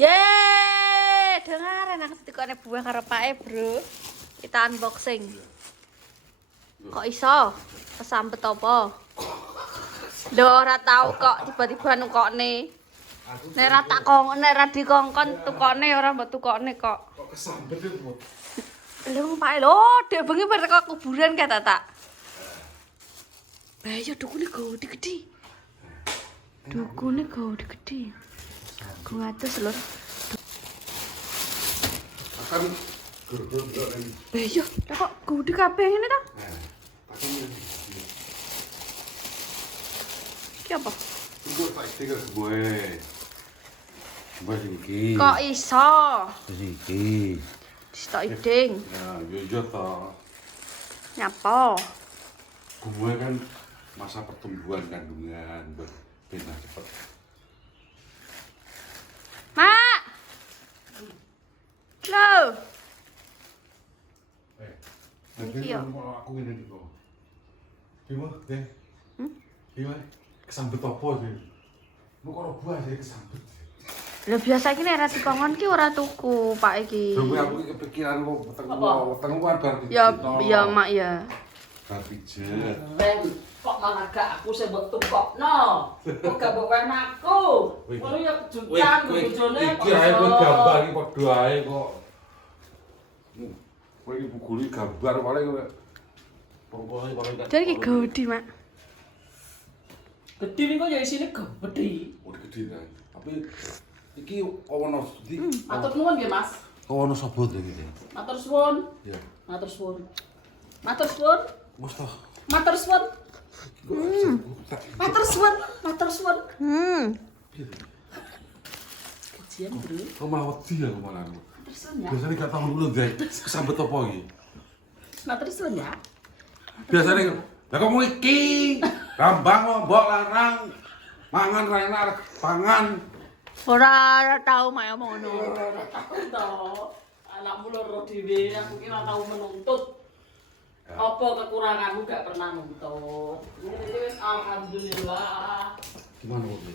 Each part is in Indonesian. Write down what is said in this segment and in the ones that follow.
Yeay, dengaran aku ditukane buah karo pake, Bro. Kita unboxing. Kok iso? Kesambet apa? Lho ora tau kok tiba-tiba nukokne. Nek ra tak kong, nek ra dikongkon tukokne ora mbok tukokne kok. Kok kesambet itu? Lho pake lho, dek bengi bar teko kuburan kata tak. Lah ya dukune gede-gede. Dukune gede-gede. Aku ngatus lho. Akan gur-gur lagi. Lah iya, lah kok gede kabeh ngene ta? Tapi ini Iki apa? tunggu tak stiker gue. Coba siki. Kok iso? Siki. Distok iding. Ya, yo toh. Nyapa? Gue kan masa pertumbuhan kandungan benar cepet. Mak. Loh. Nanti Iki yo. kalau aku ini kok. Gimana deh? Gimana? Kesambet apa sih? Lu kok buah sih kesambet. Lah biasa iki nek ra dikongkon ki ora tuku, Pak iki. Dulu aku kepikiran kok weteng kan bar Ya, Mak ya. bar pijet. Kok malah gak aku sing mbok tukokno. Kok gak mbok wen aku. Ngono ya kejutan bojone kok. Iki ae kowe gambar iki padha ae kok. Kowe iki bugune gambar paling kowe. Pokoknya paling gak. Jadi iki gede, Mak. Gede niku ya isine gede. Udah gede kan. Tapi iki ono di Matur nuwun nggih, Mas. ono sapa to iki. Matur suwun. Ya. Matur suwun. Matur suwun. Wes toh. Matur suwun. Matur suwun. Matur suwun. Kajian, Bro. Kok malah wedi aku malah. Matur suwun ya. Biasanya gak tau dulu deh kesambet apa iki. Matur suwun ya. Biasanya lah kok mau iki rambang kok mbok larang mangan ra enak pangan. Ora tau Mak omong ngono. Ora tau to. Anakmu loro dhewe, aku ki ora tau menuntut. Apa kekuranganmu gak pernah nuntut. Ini wis alhamdulillah. Gimana kok iki?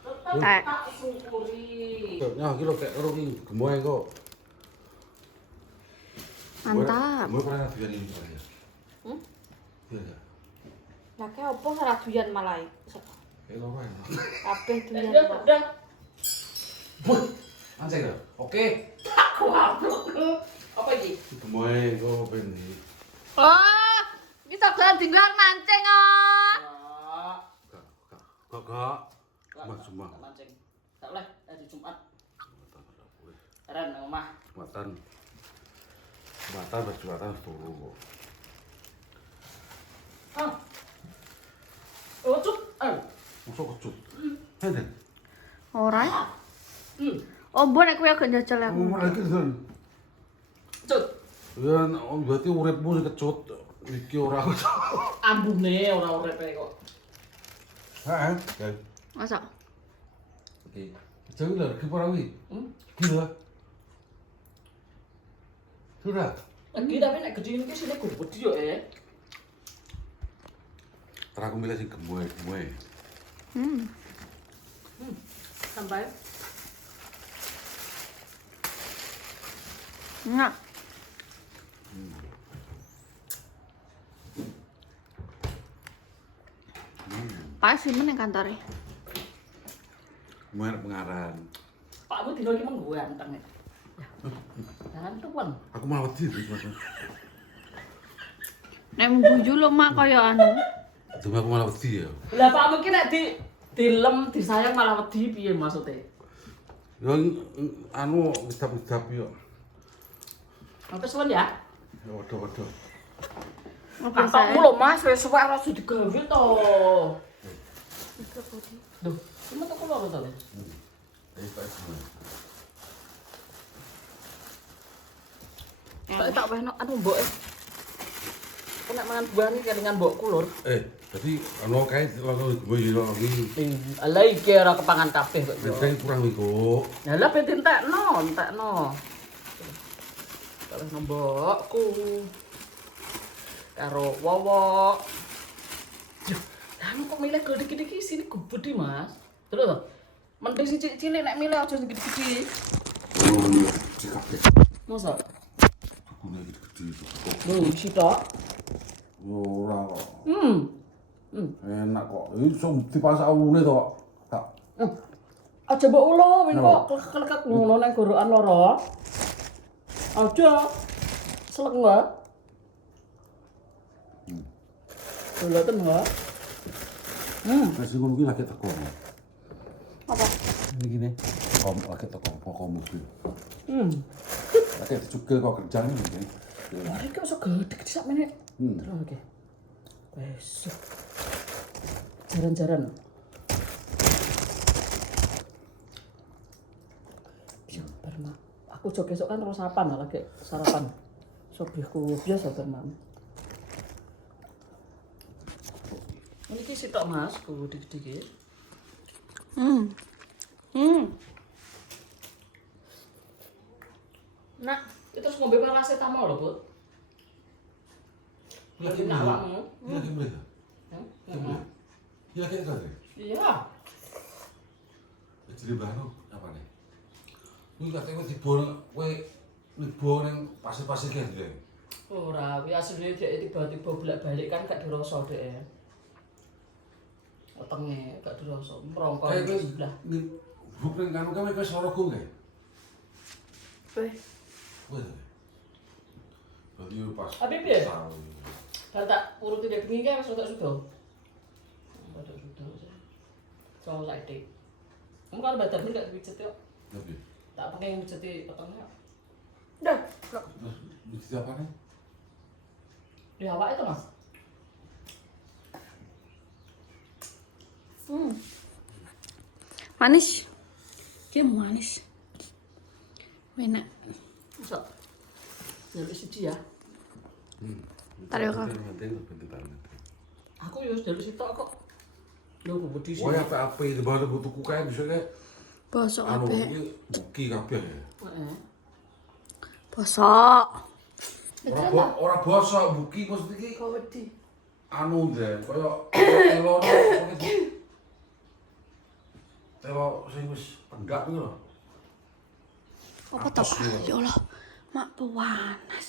Tetep tak syukuri. Ya iki lho kayak karo iki gemoy kok. Mantap. Gue pernah bikin ini ya. Iya. Lah ke opo ora duyan malah. Kayak lo kan. Kabeh duyan. Udah. Anjay lho. Oke. Aku ablok. Apa iki? Gemoy kok pendi. Oh, iki dodolan dinglang mancing kok. Gak. Cuma. Mancing. Tak oleh hari Jumat. Ren nang omah. Jumatan turu kok. Ah. Oh, cut. Masuk kecut. Heh. Ora. Oh, mbok nek kowe agak njajal aku. Ngomong lagi kan. Cut. Ya berarti uripmu sing kecut. Iki ora. Ambune ora urepe kok. Heeh. Masa? Oke. Jadi lho ki ora wi. Gila. Sudah. Lagi tapi nek gede ini sini gede yo Terus aku milih sing gemoy. Sampai. Nah. Pak sih meneng kantore. Gemoy pengaran. Pakmu dino iki mung ganteng. Ganteng. Aku malah wedi Mas. Nek mbuju lho Mak kaya anu. Cuma aku malah wedi ya. Lah pakmu ki nek dilem disayang malah wedi piye maksude? Yang anu ngidap-ngidap yo. Matur suwun ya. Ya waduh. Kapakmu lho Mas, wis suwe ora sudi digawe to. Duh, cuma tak loro to. Tak wehno anu mbok. Nek mangan buah iki kelingan mbokku lur. Jadi anu kae langsung gemoy lagi. Lah iki ora kepangan kabeh kok. Bedeng kurang wi kok. Ya lah ben entekno. Terus mbokku. Karo Wowo. Duh, anu kok milih gede-gede iki sini gede Mas. Terus Mending sing cilik nek milih aja sing gede-gede. Dikabeh. Masa? Tukune gede-gede itu. Lho, sitok. Ora kok. Enak kok. Iso dipasak ulune to kok. Tak. Aja mbok ulo, wing kok klek-klek ngono nang gorokan loro. Aja. Selek wae. Dolaten wae. Wis ngono kuwi lagi teko. Apa? Ini gini. Kom lagi teko pokok mobil. Lagi dicukil kok kerjane iki. Lah iki kok iso gede-gede sakmene. Terus iki. Wes. Jaran-jaran. Sabar, Mak. Aku jog esuk kan terus sarapan lagi sarapan. Sobihku biasa tenan. Ini ki sitok Mas, ku gede-gede ki. Nak, itu terus ngombe paracetamol lho, Bu. Lagi Nak mulai. awakmu. Lagi mulai. Iya kayak tadi. Iya. Jadi baru apa nih? Ini katanya dibawa nang pasir-pasir kayak gitu. Ora, wi asline dhek tiba-tiba bolak-balik kan gak dirasa dhek. Wetenge gak dirasa, merongkol Kayak sebelah. ini bukan kan kayak sorokku kayak. Weh. Wah. Berarti pas. Tapi piye? Bar tak uruti dhek bengi kae wis entuk sudo. Entuk sudo. Soal saiki. Kamu kalau badan gak dipijet yo. Tapi. Tak pengen mijeti wetenge. Dah. Bisa apa nih? Di awak itu, Mas. Manis. Dia manis. Enak. Bisa. Jaluk siji ya. Tarik kok. Aku yo jaluk sitok kok. Lho kok wedi sih. Wah apa itu baru butuhku kayak bisa kayak. Bosok Anu ape. ini buki kabeh ya. Heeh. Bosok. Ora bosok buki maksud iki Kok wedi. anu deh koyo telo telo sing wis penggak ngono lho. Apa tak? Ya Allah. Mak panas.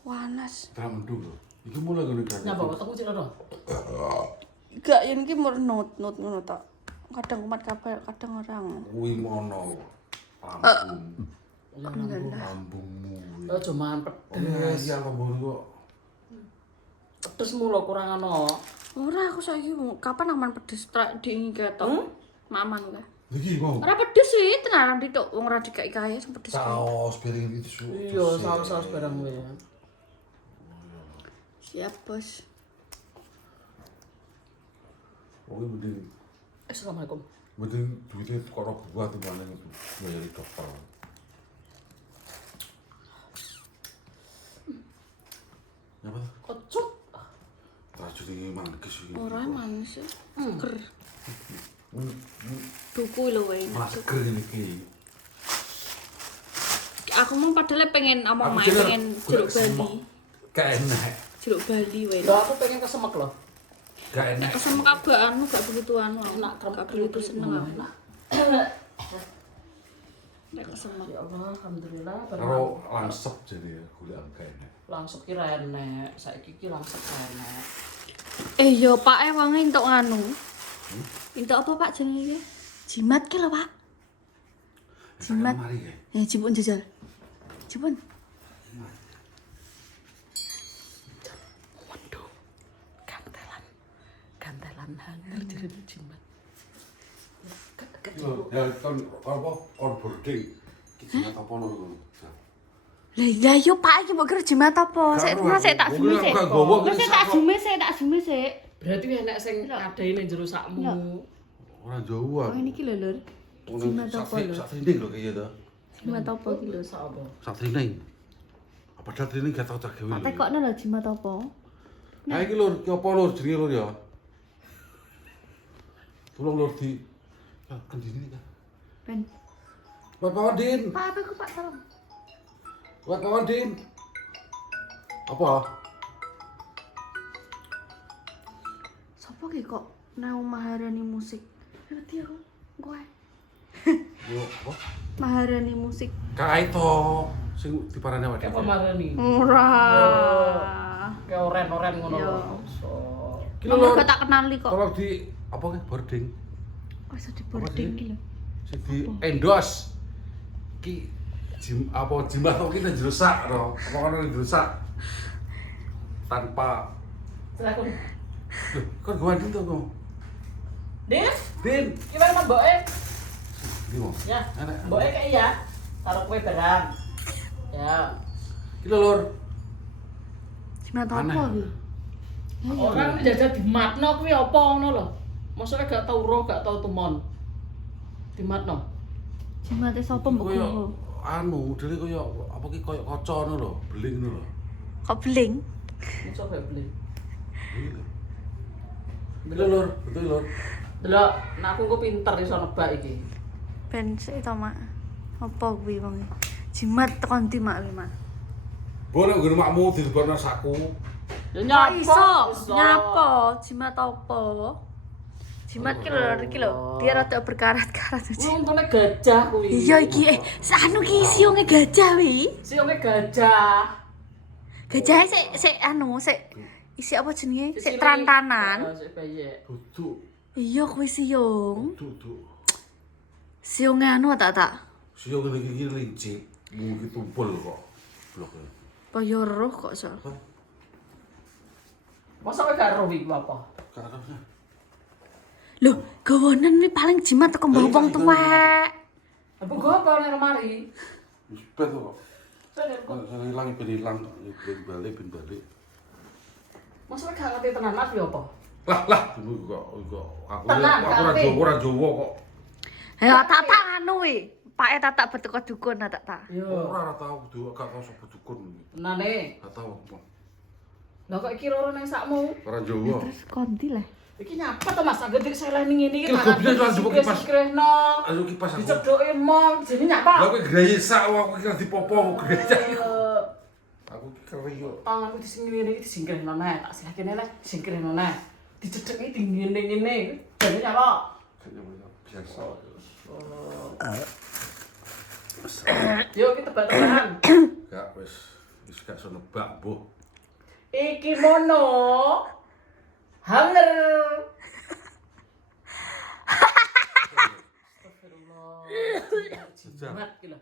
Panas. Terang mendung lho. Iki mulai ngene kan. Nyapa wetengku cek lho. Gak yen iki nut ngono tok. Kadang kumat kabeh, kadang orang. Kuwi mono. Lambung. Lambungmu. Aja mangan pedes. Iya lambung kok. Pedes mulu kurang ano. Ora aku saiki kapan aman pedes diingi ketok. Maman ka. Iki mau. Ora pedes sih, tenanan ditok wong ora dikai kae sing pedes. Saus piring itu su. Iya, saus-saus barang kowe. Siap, Bos. Oh, mending Assalamualaikum. mending duitnya kono buat mana itu bayar dokter. Apa? Kocut. Racun ini manis ini. Ora manis. Seger. Duku lho wae. Masker ini ki. Aku mau padahal pengen omong Aku main kira pengen jeruk Bali. Gak enak. Jeruk Bali wae. Lah aku pengen kesemek loh. Gak enak. Sama kabeh anu gak begitu anu. Nak Gak begitu seneng aku. Nah. Nek kesemek. Ya Allah, alhamdulillah. Kalau langsep jadi ya, kuliah gak enak. Langsung ki renek, saiki ki langsung renek. Yo Pak wonge entuk nganu. Entuk apa Pak jenenge? Jimat ki lho Pak. Jimat. Mari ya. Jipun jajal. Jipun. Waduh. Gantelan hanger jadi jimat. Ya kan apa onboarding. Kita apa ngono. Lah yo Pak iki mbok kira jimat apa? Sik tak jume sik. Sik tak jume sik. Berarti enek sing adae ning jero sakmu. Ora jauh. Oh ini ki lho Lur. Jimat apa lho? Sak trinding lho kaya to. Jimat apa ki lho? Sak apa? Sak trinding. Apa sak trinding gak tau tak gawe. Tak tekokno lho jimat apa? Ha iki lur, ki apa lur jenenge lur ya? Tolong lur di kendini kan. Ben. Bapak Wadin. Pak aku Pak tolong. Bapak Wadin. Apa? Sopo ki kok nang Maharani musik? Ngerti aku. Gue. Yo, apa? Maharani musik. Kae to sing diparani awake. Kayak pemarani. Murah. Kayak oren-oren ngono Yo. lho. So, Ki lho, Gak tak kenali kok. kalau di apa ki boarding Kok iso di boarding sih? ki lho. sing di endos ki jimat kok kita jerusak to. Apa kan jerusak tanpa silakan. loh, kan gua din to kok. Din, Din, gimana Mbok? di mau. Ya, Enak. Mbok kayak iya. Taruh kue barang. Ya. Ki lho, Lur. Jimat Aneh. apa ki? Orang jajah di matno kuwi apa ngono lho. Maksudnya gak tau roh, gak tau tumon. Di matno. Jimate sapa mbok Koyo gowo? anu, dhewe koyo apa ki koyo kaca ngono lho, beling ngono lho. Kok beling? Coba beli. Betul Lur, betul Lur. Delok, nek aku kok pinter iso nebak iki. Ben sik to, Mak. Apa kuwi wong? Jimat tekan ndi, Mak, kuwi, Mak? Bo nek nggon makmu dilebokno saku. Ya Kok nyapa? iso? Nyapa? Jimat apa? Jimat ki lho, iki lho. Dia rada berkarat-karat Kuwi aja. untune gajah kuwi. Iya iki anu ki siunge gajah wi. Siunge gajah. Gajahe sik anu, sik isi apa jenenge? Sik trantanan. Sik bayi. Duduk, Iya kuwi siung. duduk. Siunge anu tak. Siyo ngene iki lincip, mungkin tumpul kok. Blok. Kaya roh kok so. Masa kowe gak roh iki apa? Kakaknya. Loh, gawonen wi paling jimat teko mbah wong tuwek. Apa gua apa nek mari? Wis bet kok. Saya kok. Saya hilang ben hilang, ben balik. Masa kowe gak ngerti tenan Mas ya apa? Lah, dulu kok aku Tenang, ora Kak, Jawa, ora Jawa kok. Ya tak anu wi. Pake tatak berteko dukun tak. Yo. Ora tahu dulu, gak tahu sapa dukun. Tenane. Gak tahu apa. Lah kok iki loro nang sakmu? Ora Jawa. Terus kondi lah. Iki nyapa to Mas? Agak dik seleni ngene iki. Iki kok bisa langsung pakai kipas? Sikrehno. Ayo kipas aku. Dicedoki mong, jene nyapa? Lah kowe graye sak aku kira dipopo gereja. Aku ki keri yo. Tanganku disingkirno iki disingkirno neh, tak silahke neh disingkirno neh. Dicedheki dingene-ngene. Jane nyapa? Biasa. Yo kita tebak-tebakan. Gak wis gak iso nebak, Bu. Iki mono. Hanger. Astagfirullah. Jimat ki lho.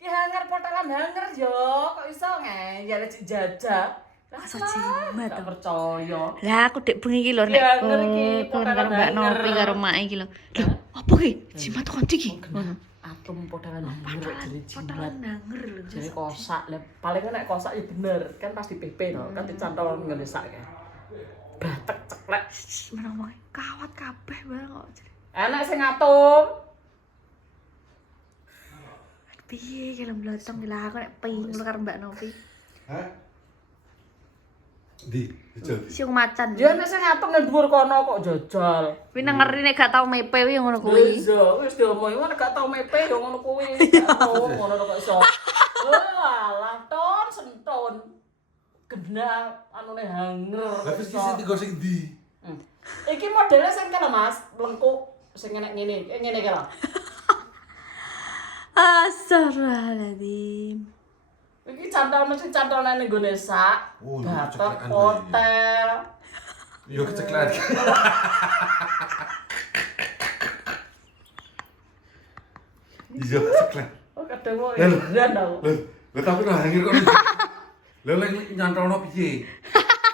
Ki hanger potongan hanger yo, kok iso ngeyel jajah. Masa jimat Gak to? percaya. Lah aku dek bengi iki lho nek Ya, hanger iki, kon potongan karo Mbak hanger. Nopi karo Mak iki lho. Lho, apa ki? Jimat kondi ki. Ngono. Atom potongan hanger jadi jimat. Potongan hanger lho. Jadi kosak, lah paling nek kosak ya bener, kan pasti PP to, kan dicantol ngene sak kan. Batek ceklek. Menang kawat kabeh bareng kok. Enak sing atom. Piye ki lho mlotong lah aku nek pingin karo Mbak Nopi. Hah? Di, jajal. Siung macan. Ya nek sing atom nang dhuwur kono kok jajal. Kuwi nang ngeri nek gak tau mepe wi ngono kuwi. Iya, wis diomongi nek gak tau mepe yo ngono kuwi. Ngono kok iso. Walah, ton senton. Gendang anune hanger. Lah wis sing tiga sing di. Iki modelnya sing kene Mas, lengkuk sing ngene ngene iki lho. Astagfirullahaladzim. Iki cantol mesti cantol nang nggone sak. Oh, Batok ceklekan hotel. Yo keceklan. Iya, keceklan. Oh, kadang kok heran tau. Lah tapi lah ngir kok. Lah lek nyantolno piye?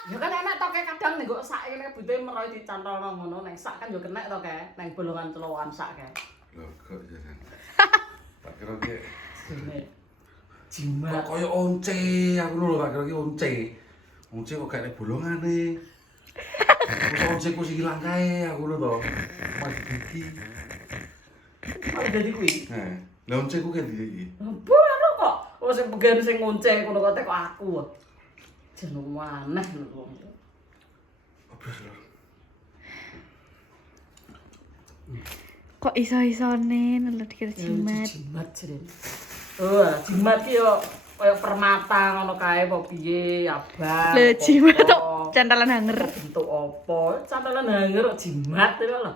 Ya kan enak to kayak kadang ning sak ngene bute meroy dicantolno ngono nang sak kan yo kenek to kae nang bolongan celowan sak kae. Lho kok jajan. Tak kira ki Jene. kok Jimat. koyo once, aku lho tak kira ki once. Once kok gak nek bolongane. Kok once ku sing ilang kae aku lho to. Mas iki. Malah dadi kuwi. Nah, lah once ku kan iki. Baru kok. Oh sing pegen sing ngonce ngono kok teko aku. Jeneng maneh lho. Apa sih? Kok iso-isone lho dikira jimat. Jimat jere. Oh, jimat ki yo kaya permata ngono kae apa piye, abang. Lah jimat apa. kok cantalan hanger. Bentuk apa? Cantelan hanger kok jimat itu lho.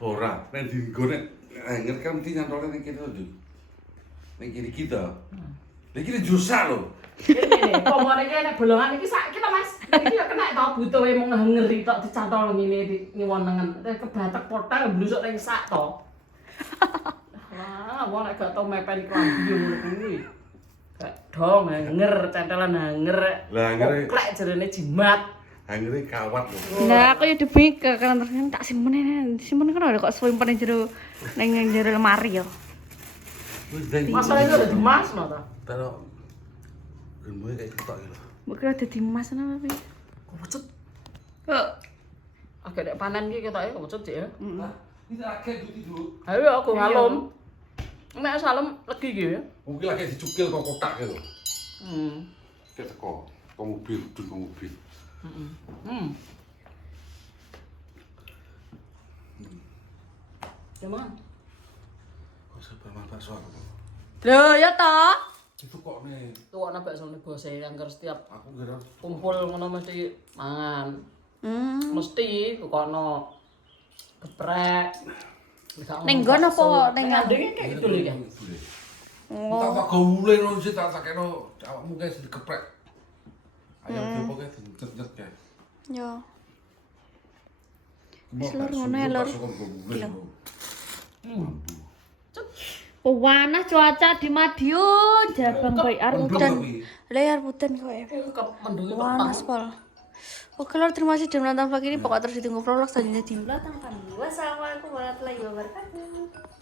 Ora, nek dienggo nek hanger kan mesti nyantolnya ning kene lho. Ning kiri kita. Ning kiri jusa lho. Ini, pomone iki nek bolongan iki sak kita Mas. Iki yo kena to butuhe mung ngeri tok dicantol ngene di ngiwonengen. Kebatek potel blusuk ning sak to. Wah, wong nek gak tau mepeni klambi yo ngono kuwi. Gak dong hanger, centelan hanger. Lah, hangere- Oklek jerene jimat. Hangere kawat lho. Nah, aku ya demi kan tak simpen kan ada kok simpen jero ning jero lemari ya. Wis deng. Masalah itu ada dimas no ta. Taro. Gemboe kayak ketok iki lho. Mbok kira dadi emas ana apa? Kepecut. Kok Agak nek panen iki ketoke kepecut Cik ya. Lah, ini akeh duti dulu. Ayo aku ngalum. Nek salem legi iki ya. Mungkin lagi dicukil kok kotak gitu. Hmm. Kayak teko, ke mobil, duduk ke mobil. Gimana? Kok seberapa bakso aku? lho ya toh. Itu kok nih, Tuh ana bakso negose anggar setiap aku kira kumpul ngono mesti mangan. Mesti kono geprek. Ning nggon apa ning ngandenge kayak gitu lho kan. Tak tak gaule no sih tak sakeno awakmu guys dikeprek. Ayo coba guys cet-cet kayak. Yo. Wis lur ngono ya lur. Panas cuaca di Madiun, Jabang bae arep udan. Lah ya udan kok ya. Mendungi Panas pol. Oke lor, terima kasih sudah menonton vlog ini. Pokoknya terus ditunggu vlog selanjutnya di belakang kami. Wassalamualaikum warahmatullahi wabarakatuh.